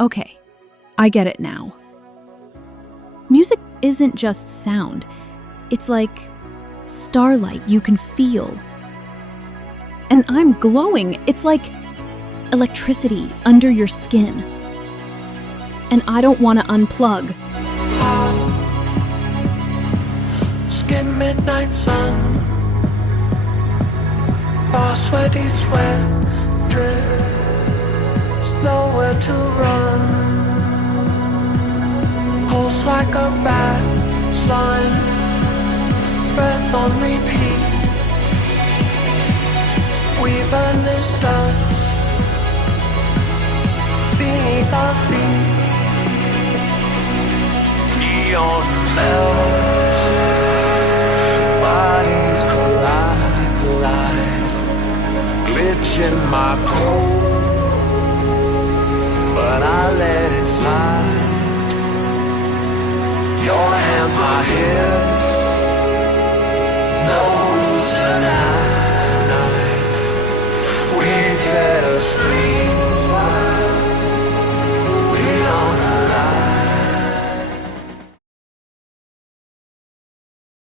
Okay, I get it now. Music isn't just sound. It's like starlight you can feel. And I'm glowing. It's like electricity under your skin. And I don't want to unplug. Skin midnight sun, our sweaty sweat drips, nowhere to run. Pulse like a bat, slime, breath on repeat. We burn this dust beneath our feet. Neon melt, bodies collide, glitch in my code, but I let it slide. Your hands, my head.